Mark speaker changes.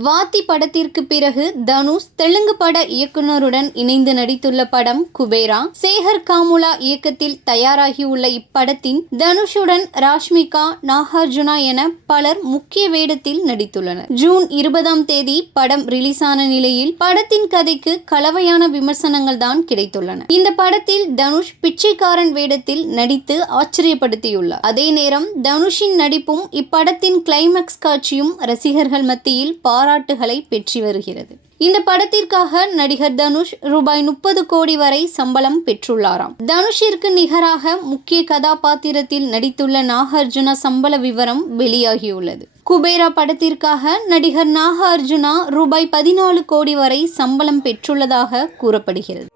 Speaker 1: வாத்தி படத்திற்கு பிறகு தனுஷ் தெலுங்கு பட இயக்குனருடன் இணைந்து நடித்துள்ள படம் குபேரா. சேகர் காமுலா இயக்கத்தில் தயாராகியுள்ள இப்படத்தின் தனுஷுடன் ராஷ்மிகா நாகார்ஜுனா என பலர் முக்கிய வேடத்தில் நடித்துள்ளனர். ஜூன் இருபதாம் தேதி படம் ரிலீஸ் ஆன நிலையில் படத்தின் கதைக்கு கலவையான விமர்சனங்கள் தான் கிடைத்துள்ளன. இந்த படத்தில் தனுஷ் பிச்சைக்காரன் வேடத்தில் நடித்து ஆச்சரியப்படுத்தியுள்ளார். அதே நேரம் தனுஷின் நடிப்பும் இப்படத்தின் கிளைமேக்ஸ் காட்சியும் ரசிகர்கள் மத்தியில் பாராட்டுகளை பெற்று வருகிறது. இந்த படத்திற்காக நடிகர் தனுஷ் ரூபாய் முப்பது கோடி வரை சம்பளம் பெற்றுள்ளாராம். தனுஷிற்கு நிகராக முக்கிய கதாபாத்திரத்தில் நடித்துள்ள நாகார்ஜுனா சம்பள விவரம் வெளியாகியுள்ளது. குபேரா படத்திற்காக நடிகர் நாகார்ஜுனா ரூபாய் பதினாலு கோடி வரை சம்பளம் பெற்றுள்ளதாக கூறப்படுகிறது.